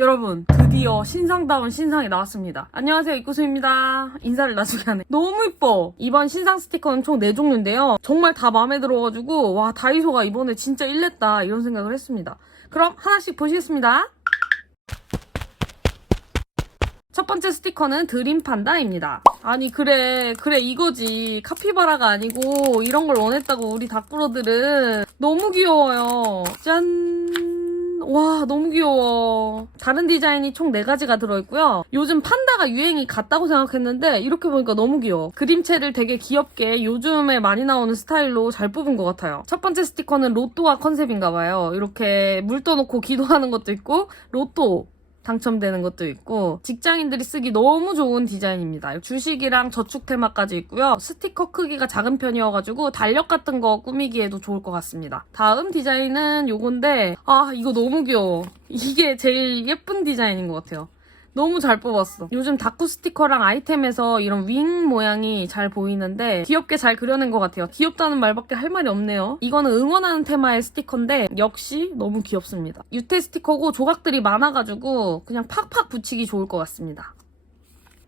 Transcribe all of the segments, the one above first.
여러분 드디어 신상다운 신상이 나왔습니다. 안녕하세요 이구수입니다. 인사를 나중에 하네. 너무 이뻐. 이번 신상 스티커는 총 4종류인데요. 정말 다 마음에 들어가지고 와 다이소가 이번에 진짜 일냈다 이런 생각을 했습니다. 그럼 하나씩 보시겠습니다. 첫 번째 스티커는 드림 판다입니다. 아니 그래 그래 이거지 카피바라가 아니고 이런 걸 원했다고 우리 닭브로들은 너무 귀여워요. 짠. 와 너무 귀여워. 다른 디자인이 총 4가지가 들어있고요. 요즘 판다가 유행이 같다고 생각했는데 이렇게 보니까 너무 귀여워. 그림체를 되게 귀엽게 요즘에 많이 나오는 스타일로 잘 뽑은 것 같아요. 첫 번째 스티커는 로또가 컨셉인가 봐요. 이렇게 물 떠놓고 기도하는 것도 있고 로또 당첨되는 것도 있고 직장인들이 쓰기 너무 좋은 디자인입니다. 주식이랑 저축 테마까지 있고요. 스티커 크기가 작은 편이어가지고 달력 같은 거 꾸미기에도 좋을 것 같습니다. 다음 디자인은 요건데 아 이거 너무 귀여워. 이게 제일 예쁜 디자인인 것 같아요. 너무 잘 뽑았어. 요즘 다쿠 스티커랑 아이템에서 이런 윙 모양이 잘 보이는데 귀엽게 잘 그려낸 것 같아요. 귀엽다는 말밖에 할 말이 없네요. 이거는 응원하는 테마의 스티커인데 역시 너무 귀엽습니다. 유태 스티커고 조각들이 많아가지고 그냥 팍팍 붙이기 좋을 것 같습니다.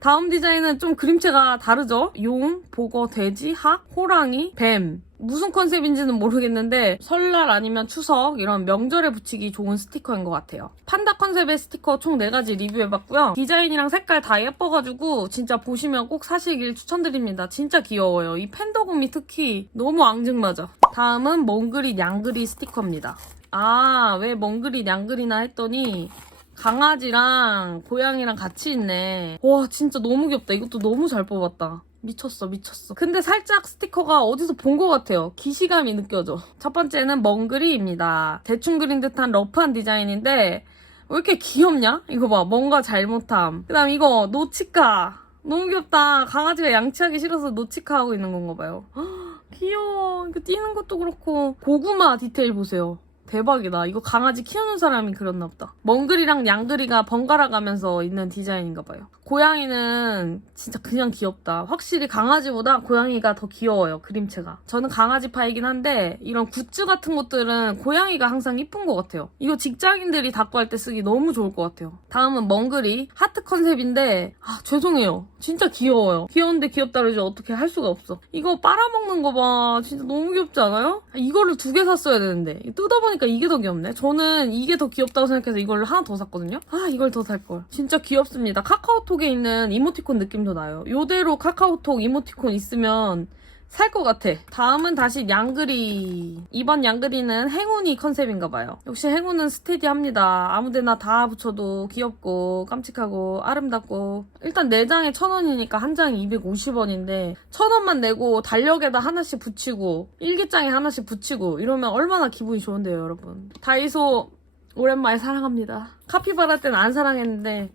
다음 디자인은 좀 그림체가 다르죠? 용, 보거, 돼지, 학, 호랑이, 뱀. 무슨 컨셉인지는 모르겠는데 설날 아니면 추석 이런 명절에 붙이기 좋은 스티커인 것 같아요. 판다 컨셉의 스티커 총 4가지 리뷰해봤고요. 디자인이랑 색깔 다 예뻐가지고 진짜 보시면 꼭 사시길 추천드립니다. 진짜 귀여워요. 이 팬더곰이 특히 너무 앙증맞아. 다음은 멍그리 냥그리 스티커입니다. 아, 왜 멍그리 냥그리나 했더니 강아지랑 고양이랑 같이 있네. 와, 진짜 너무 귀엽다. 이것도 너무 잘 뽑았다. 미쳤어, 미쳤어. 근데 살짝 스티커가 어디서 본 것 같아요. 기시감이 느껴져. 첫 번째는 멍그리입니다. 대충 그린 듯한 러프한 디자인인데, 왜 이렇게 귀엽냐? 이거 봐, 뭔가 잘못함. 그 다음 이거, 노치카. 너무 귀엽다. 강아지가 양치하기 싫어서 노치카 하고 있는 건가 봐요. 헉, 귀여워. 이거 뛰는 것도 그렇고. 고구마 디테일 보세요. 대박이다. 이거 강아지 키우는 사람이 그렸나 보다. 멍글이랑 양글이가 번갈아 가면서 있는 디자인인가 봐요. 고양이는 진짜 그냥 귀엽다. 확실히 강아지보다 고양이가 더 귀여워요. 그림체가. 저는 강아지파이긴 한데 이런 굿즈 같은 것들은 고양이가 항상 이쁜 것 같아요. 이거 직장인들이 닦고 할 때 쓰기 너무 좋을 것 같아요. 다음은 멍글이 하트 컨셉인데 아 죄송해요. 진짜 귀여워요. 귀여운데 귀엽다 그러지 어떻게 할 수가 없어. 이거 빨아먹는 거 봐. 진짜 너무 귀엽지 않아요? 아, 이거를 두 개 샀어야 되는데 뜯어보니까 이게 더 귀엽네. 저는 이게 더 귀엽다고 생각해서 이걸 하나 더 샀거든요. 아 이걸 더 살 걸. 진짜 귀엽습니다. 카카오톡에 있는 이모티콘 느낌도 나요. 요대로 카카오톡 이모티콘 있으면 살 것 같아. 다음은 다시 양그리. 이번 양그리는 행운이 컨셉인가 봐요. 역시 행운은 스테디합니다. 아무데나 다 붙여도 귀엽고 깜찍하고 아름답고 일단 4장에 1000원이니까 한 장이 250원인데 1000원만 내고 달력에다 하나씩 붙이고 일기장에 하나씩 붙이고 이러면 얼마나 기분이 좋은데요, 여러분. 다이소 오랜만에 사랑합니다. 카피바라 때는 안 사랑했는데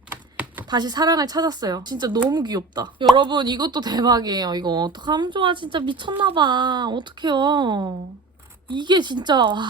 다시 사랑을 찾았어요. 진짜 너무 귀엽다. 여러분, 이것도 대박이에요. 이거 어떡하면 좋아. 진짜 미쳤나봐. 어떡해요. 이게 진짜, 와.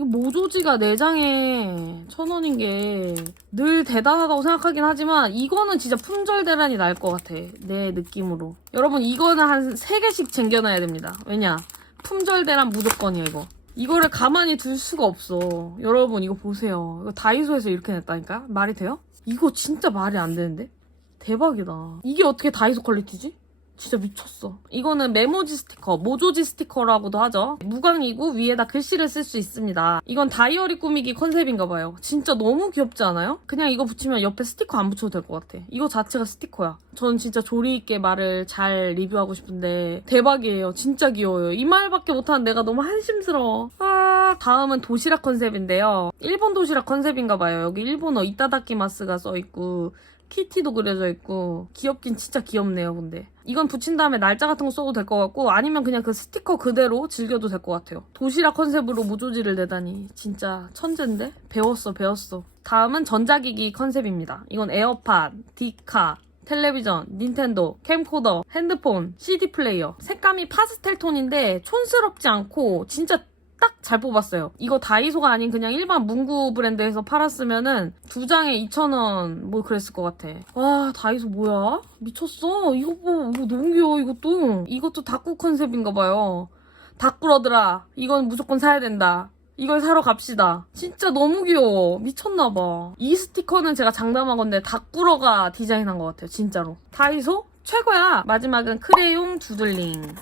모조지가 4장에 천 원인 게 늘 대단하다고 생각하긴 하지만 이거는 진짜 품절 대란이 날 것 같아. 내 느낌으로. 여러분, 이거는 한 3개씩 챙겨놔야 됩니다. 왜냐? 품절 대란 무조건이야, 이거. 이거를 가만히 둘 수가 없어. 여러분, 이거 보세요. 이거 다이소에서 이렇게 냈다니까? 말이 돼요? 이거 진짜 말이 안 되는데? 대박이다. 이게 어떻게 다이소 퀄리티지? 진짜 미쳤어. 이거는 메모지 스티커, 모조지 스티커라고도 하죠. 무광이고 위에다 글씨를 쓸 수 있습니다. 이건 다이어리 꾸미기 컨셉인가 봐요. 진짜 너무 귀엽지 않아요? 그냥 이거 붙이면 옆에 스티커 안 붙여도 될 것 같아. 이거 자체가 스티커야. 전 진짜 조리 있게 말을 잘 리뷰하고 싶은데 대박이에요. 진짜 귀여워요. 이 말밖에 못하는 내가 너무 한심스러워. 아, 다음은 도시락 컨셉인데요. 일본 도시락 컨셉인가 봐요. 여기 일본어 이따다키마스가 써 있고 키티도 그려져 있고 귀엽긴 진짜 귀엽네요 근데. 이건 붙인 다음에 날짜 같은 거 써도 될 것 같고 아니면 그냥 그 스티커 그대로 즐겨도 될 것 같아요. 도시락 컨셉으로 무조지를 내다니 진짜 천재인데? 배웠어 배웠어. 다음은 전자기기 컨셉입니다. 이건 에어팟, 디카 텔레비전, 닌텐도, 캠코더, 핸드폰, CD 플레이어. 색감이 파스텔 톤인데 촌스럽지 않고 진짜 딱 잘 뽑았어요. 이거 다이소가 아닌 그냥 일반 문구 브랜드에서 팔았으면은 두 장에 2,000원 뭐 그랬을 것 같아. 와, 다이소 뭐야? 미쳤어. 이거 뭐, 이거 너무 귀여워, 이것도. 이것도 다꾸 컨셉인가 봐요. 닭꾸러들아, 이건 무조건 사야 된다. 이걸 사러 갑시다. 진짜 너무 귀여워. 미쳤나봐. 이 스티커는 제가 장담한 건데 닭꾸러가 디자인한 것 같아요. 진짜로. 다이소? 최고야. 마지막은 크레용 두들링.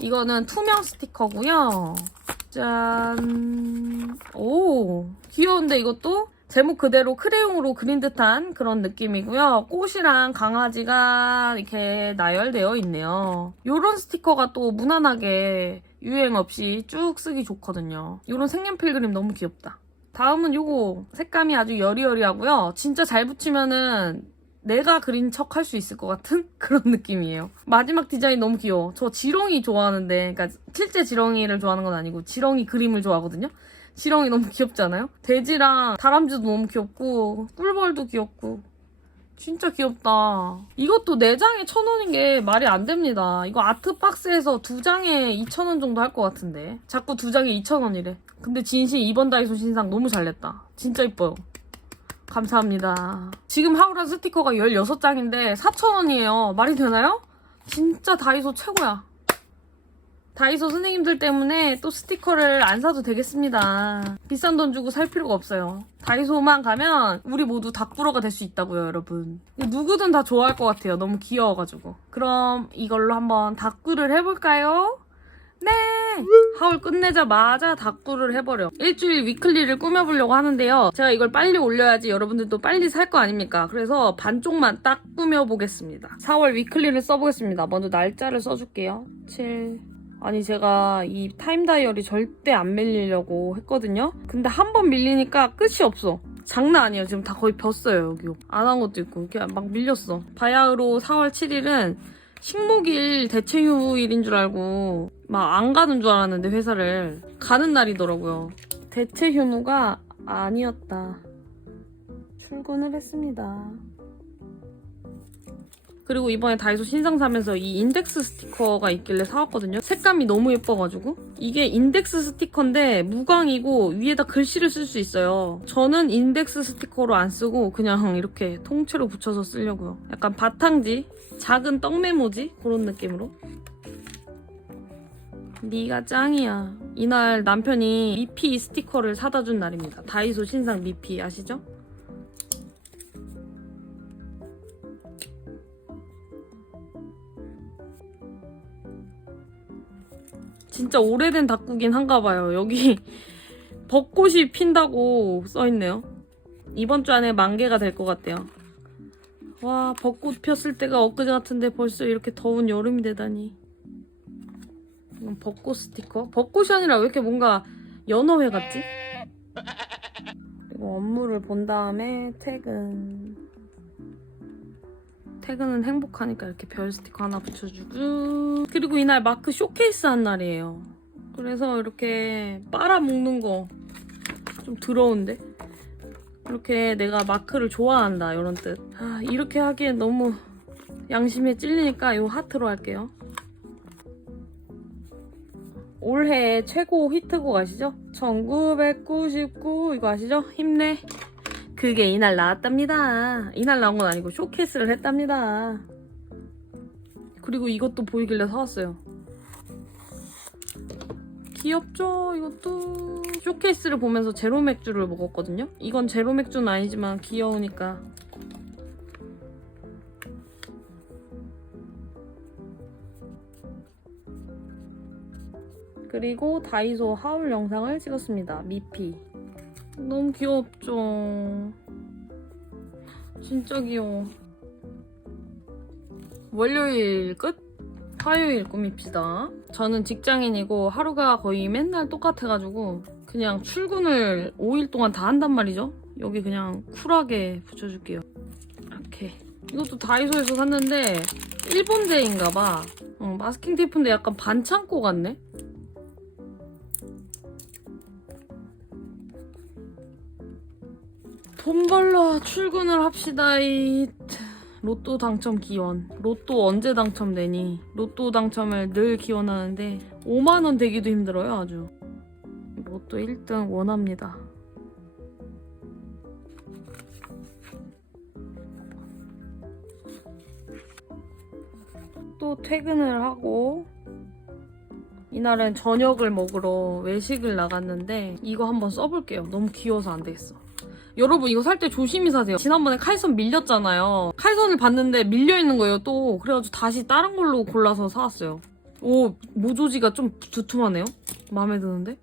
이거는 투명 스티커고요. 짠. 오, 귀여운데 이것도 제목 그대로 크레용으로 그린 듯한 그런 느낌이고요. 꽃이랑 강아지가 이렇게 나열되어 있네요. 이런 스티커가 또 무난하게 유행 없이 쭉 쓰기 좋거든요. 이런 색연필 그림 너무 귀엽다. 다음은 요거 색감이 아주 여리여리하고요. 진짜 잘 붙이면은 내가 그린 척 할 수 있을 것 같은 그런 느낌이에요. 마지막 디자인 너무 귀여워. 저 지렁이 좋아하는데, 그러니까 실제 지렁이를 좋아하는 건 아니고 지렁이 그림을 좋아하거든요. 지렁이 너무 귀엽지 않아요? 돼지랑 다람쥐도 너무 귀엽고 꿀벌도 귀엽고 진짜 귀엽다. 이것도 4장에 1,000원인 게 말이 안 됩니다. 이거 아트박스에서 2장에 2,000원 정도 할 것 같은데. 자꾸 2장에 2,000원이래. 근데 진심 이번 다이소 신상 너무 잘 냈다. 진짜 이뻐요. 감사합니다. 지금 하우란 스티커가 16장인데 4,000원이에요. 말이 되나요? 진짜 다이소 최고야. 다이소 선생님들 때문에 또 스티커를 안 사도 되겠습니다. 비싼 돈 주고 살 필요가 없어요. 다이소만 가면 우리 모두 닭부러가 될 수 있다고요, 여러분. 누구든 다 좋아할 것 같아요. 너무 귀여워가지고. 그럼 이걸로 한번 닭구를 해볼까요? 네! 하울 끝내자마자 닭구를 해버려. 일주일 위클리를 꾸며보려고 하는데요. 제가 이걸 빨리 올려야지 여러분들도 빨리 살 거 아닙니까? 그래서 반쪽만 딱 꾸며보겠습니다. 4월 위클리를 써보겠습니다. 먼저 날짜를 써줄게요. 7. 아니 제가 이 타임 다이어리 절대 안 밀리려고 했거든요. 근데 한 번 밀리니까 끝이 없어. 장난 아니에요. 지금 다 거의 뱄어요. 여기 안 한 것도 있고 이렇게 막 밀렸어. 바야흐로 4월 7일은 식목일 대체휴일인 줄 알고 막 안 가는 줄 알았는데 회사를 가는 날이더라고요. 대체휴무가 아니었다. 출근을 했습니다. 그리고 이번에 다이소 신상 사면서 이 인덱스 스티커가 있길래 사왔거든요. 색감이 너무 예뻐가지고. 이게 인덱스 스티커인데 무광이고 위에다 글씨를 쓸 수 있어요. 저는 인덱스 스티커로 안 쓰고 그냥 이렇게 통째로 붙여서 쓰려고요. 약간 바탕지, 작은 떡 메모지 그런 느낌으로. 니가 짱이야. 이날 남편이 미피 스티커를 사다 준 날입니다. 다이소 신상 미피 아시죠? 진짜 오래된 닭구긴 한가 봐요. 여기 벚꽃이 핀다고 써있네요. 이번 주 안에 만개가 될 것 같대요. 와, 벚꽃 폈을 때가 엊그제 같은데 벌써 이렇게 더운 여름이 되다니. 이건 벚꽃 스티커? 벚꽃이 아니라 왜 이렇게 뭔가 연어회 같지? 그리고 업무를 본 다음에 퇴근. 퇴근은 행복하니까 이렇게 별 스티커 하나 붙여주고. 그리고 이날 마크 쇼케이스 한 날이에요. 그래서 이렇게 빨아먹는 거 좀 더러운데? 이렇게 내가 마크를 좋아한다 이런 뜻. 아, 이렇게 하기엔 너무 양심에 찔리니까 이 하트로 할게요. 올해 최고 히트곡 아시죠? 1999 이거 아시죠? 힘내 그게 이날 나왔답니다. 이날 나온 건 아니고 쇼케이스를 했답니다. 그리고 이것도 보이길래 사왔어요. 귀엽죠? 이것도. 쇼케이스를 보면서 제로 맥주를 먹었거든요? 이건 제로 맥주는 아니지만 귀여우니까. 그리고 다이소 하울 영상을 찍었습니다. 미피. 너무 귀엽죠? 진짜 귀여워. 월요일 끝? 화요일 꾸밉시다. 저는 직장인이고 하루가 거의 맨날 똑같아가지고 그냥 출근을 5일 동안 다 한단 말이죠. 여기 그냥 쿨하게 붙여줄게요. 이렇게. 이것도 다이소에서 샀는데 일본제인가봐. 어, 마스킹 테이프인데 약간 반창고 같네? 돈 벌러 출근을 합시다. 이 로또 당첨 기원. 로또 언제 당첨되니? 로또 당첨을 늘 기원하는데 5만 원 되기도 힘들어요, 아주. 로또 1등 원합니다. 또 퇴근을 하고 이날은 저녁을 먹으러 외식을 나갔는데 이거 한번 써볼게요. 너무 귀여워서 안 되겠어. 여러분 이거 살 때 조심히 사세요. 지난번에 칼선 밀렸잖아요. 칼선을 봤는데 밀려있는 거예요 또. 그래가지고 다시 다른 걸로 골라서 사왔어요. 오 모조지가 좀 두툼하네요. 마음에 드는데?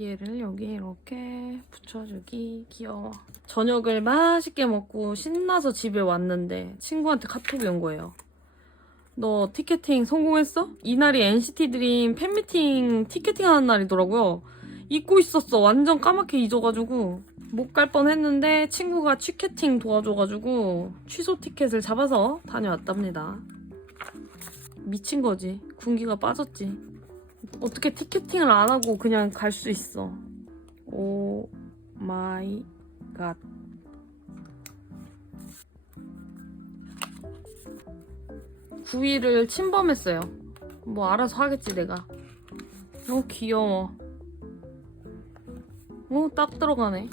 얘를 여기 이렇게 붙여주기 귀여워. 저녁을 맛있게 먹고 신나서 집에 왔는데 친구한테 카톡이 온 거예요. 너 티켓팅 성공했어? 이날이 NCT 드림 팬미팅 티켓팅 하는 날이더라고요. 잊고 있었어. 완전 까맣게 잊어가지고 못 갈 뻔 했는데 친구가 취캐팅 도와줘가지고 취소 티켓을 잡아서 다녀왔답니다. 미친 거지. 군기가 빠졌지. 어떻게 티켓팅을 안 하고 그냥 갈 수 있어. 오 마이 갓. 구이를 침범했어요. 뭐 알아서 하겠지 내가. 어 귀여워. 어딱 들어가네.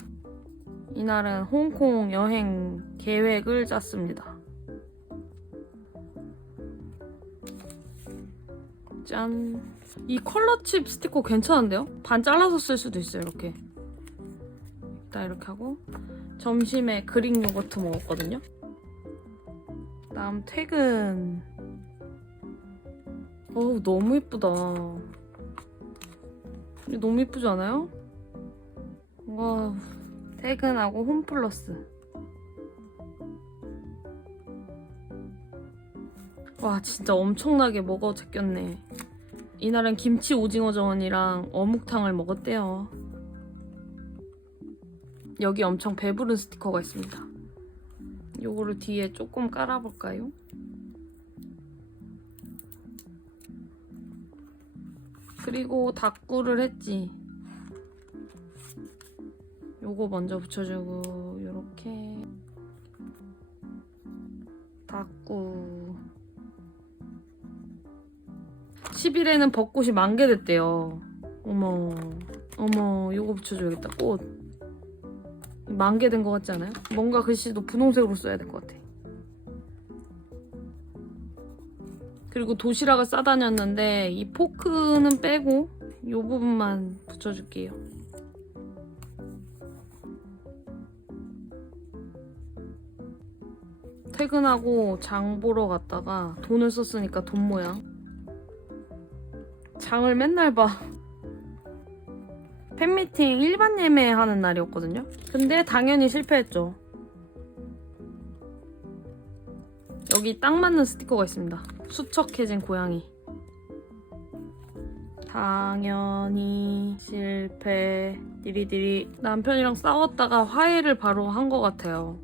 이날은 홍콩 여행 계획을 짰습니다. 짠. 이 컬러칩 스티커 괜찮은데요? 반 잘라서 쓸 수도 있어요, 이렇게. 일단 이렇게 하고 점심에 그릭 요거트 먹었거든요. 다음 퇴근. 어우, 너무 예쁘다. 너무 예쁘지 않아요? 와, 퇴근하고 홈플러스. 와, 진짜 엄청나게 먹어 제꼈네. 이날은 김치 오징어 전이랑 어묵탕을 먹었대요. 여기 엄청 배부른 스티커가 있습니다. 요거를 뒤에 조금 깔아볼까요? 그리고 닭구를 했지. 요거 먼저 붙여주고 요렇게 닭구 10일에는 벚꽃이 만개됐대요. 어머, 어머, 이거 붙여줘야겠다. 꽃. 만개된 것 같지 않아요? 뭔가 글씨도 분홍색으로 써야 될 것 같아. 그리고 도시락을 싸다녔는데 이 포크는 빼고 이 부분만 붙여줄게요. 퇴근하고 장 보러 갔다가 돈을 썼으니까 돈 모양. 장을 맨날 봐. 팬미팅 일반 예매하는 날이었거든요. 근데 당연히 실패했죠. 여기 딱 맞는 스티커가 있습니다. 수척해진 고양이. 당연히 실패. 디리디리. 남편이랑 싸웠다가 화해를 바로 한 것 같아요.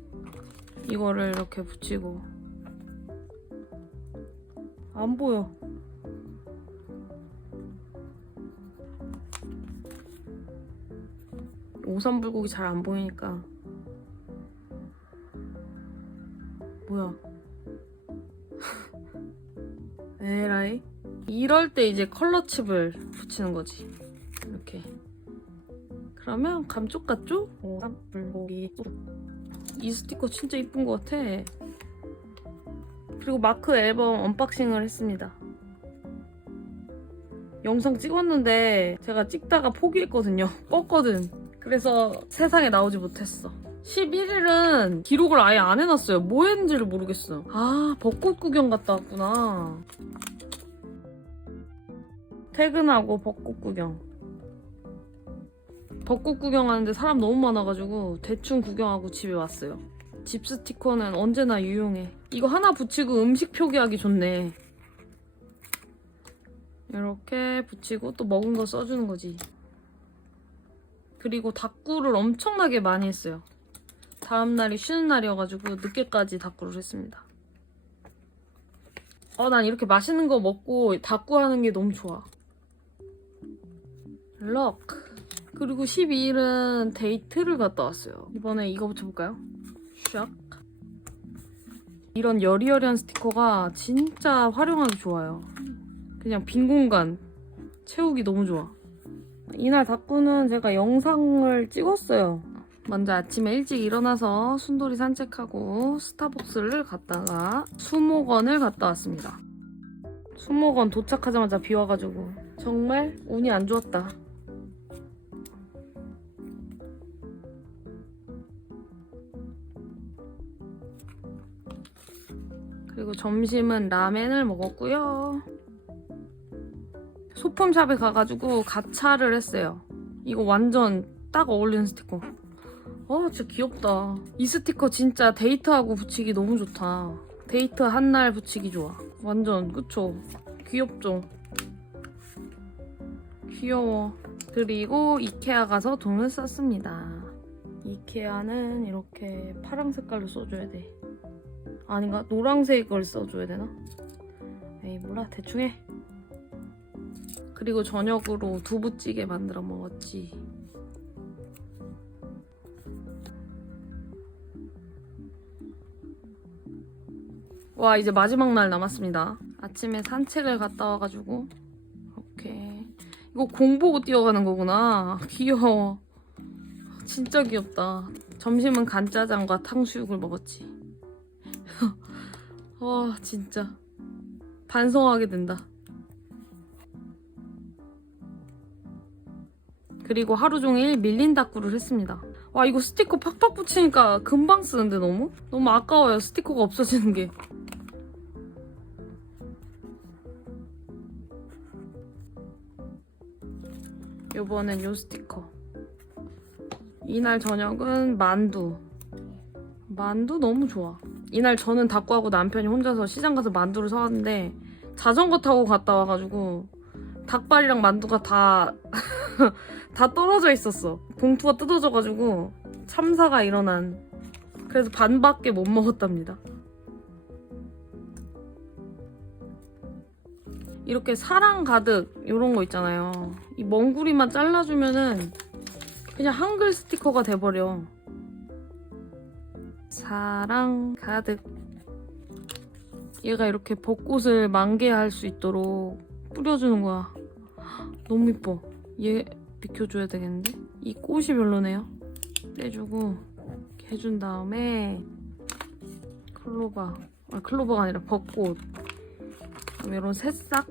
이거를 이렇게 붙이고. 안 보여. 오삼불고기 잘 안 보이니까 뭐야 에라이 이럴 때 이제 컬러 칩을 붙이는 거지 이렇게 그러면 감쪽 같죠? 오삼불고기 이 스티커 진짜 이쁜 것 같아 그리고 마크 앨범 언박싱을 했습니다 영상 찍었는데 제가 찍다가 포기했거든요 껐거든 그래서 세상에 나오지 못했어. 11일은 기록을 아예 안 해놨어요. 뭐 했는지를 모르겠어. 아, 벚꽃 구경 갔다 왔구나. 퇴근하고 벚꽃 구경. 벚꽃 구경하는데 사람 너무 많아가지고 대충 구경하고 집에 왔어요. 집 스티커는 언제나 유용해. 이거 하나 붙이고 음식 표기하기 좋네. 이렇게 붙이고 또 먹은 거 써주는 거지. 그리고 닭구를 엄청나게 많이 했어요. 다음 날이 쉬는 날이어가지고 늦게까지 닭구를 했습니다. 어, 난 이렇게 맛있는 거 먹고 닭구 하는 게 너무 좋아. 럭. 그리고 12일은 데이트를 갔다 왔어요. 이번에 이거 붙여볼까요? 샥. 이런 여리여리한 스티커가 진짜 활용하기 좋아요. 그냥 빈 공간 채우기 너무 좋아. 이날 닭구는 제가 영상을 찍었어요. 먼저 아침에 일찍 일어나서 순돌이 산책하고 스타벅스를 갔다가 수목원을 갔다 왔습니다. 수목원 도착하자마자 비 와가지고 정말 운이 안 좋았다. 그리고 점심은 라멘을 먹었고요. 소품샵에 가가지고 가차를 했어요. 이거 완전 딱 어울리는 스티커. 아 진짜 귀엽다. 이 스티커 진짜 데이트하고 붙이기 너무 좋다. 데이트 한 날 붙이기 좋아. 완전 그쵸? 귀엽죠? 귀여워. 그리고 이케아 가서 돈을 썼습니다. 이케아는 이렇게 파란 색깔로 써줘야 돼. 아닌가? 노란색을 써줘야 되나? 에이 몰라 대충 해. 그리고 저녁으로 두부찌개 만들어 먹었지. 와 이제 마지막 날 남았습니다. 아침에 산책을 갔다 와가지고 이렇게 이거 공 보고 뛰어가는 거구나. 귀여워. 진짜 귀엽다. 점심은 간짜장과 탕수육을 먹었지. 와 진짜 반성하게 된다. 그리고 하루 종일 밀린 닦구를 했습니다. 와 이거 스티커 팍팍 붙이니까 금방 쓰는데 너무? 너무 아까워요 스티커가 없어지는 게. 요번엔 요 스티커. 이날 저녁은 만두. 만두 너무 좋아. 이날 저는 닭구하고 남편이 혼자서 시장 가서 만두를 사왔는데 자전거 타고 갔다 와가지고 닭발이랑 만두가 다, 다 떨어져 있었어. 봉투가 뜯어져가지고 참사가 일어난. 그래서 반밖에 못 먹었답니다. 이렇게 사랑 가득 이런 거 있잖아요. 이 멍구리만 잘라주면은 그냥 한글 스티커가 돼버려. 사랑 가득. 얘가 이렇게 벚꽃을 만개할 수 있도록 뿌려주는 거야. 너무 이뻐. 얘 비켜줘야 되겠는데? 이 꽃이 별로네요. 이렇게 해준 다음에 클로바. 아, 클로버가 아니라 벚꽃. 이런 새싹.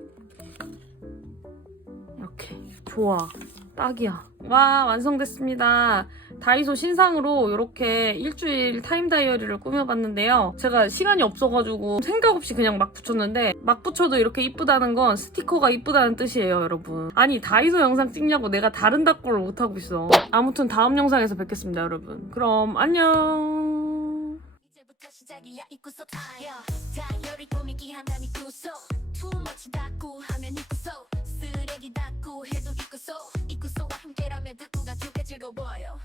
이렇게. 좋아. 딱이야. 와, 완성됐습니다. 다이소 신상으로 이렇게 일주일 타임 다이어리를 꾸며봤는데요. 제가 시간이 없어가지고 생각 없이 그냥 막 붙였는데 막 붙여도 이렇게 이쁘다는 건 스티커가 이쁘다는 뜻이에요, 여러분. 아니, 다이소 영상 찍냐고 내가 다른 닭구를 못하고 있어. 아무튼 다음 영상에서 뵙겠습니다, 여러분. 그럼 안녕. 시작이야 입구서 타요 다이어리 꾸미기 한다니 구속 투머치 닫고 하면 입구소 쓰레기 닫고 해도 입구소 입구소와 함께라면 닫고가 두개 즐거워요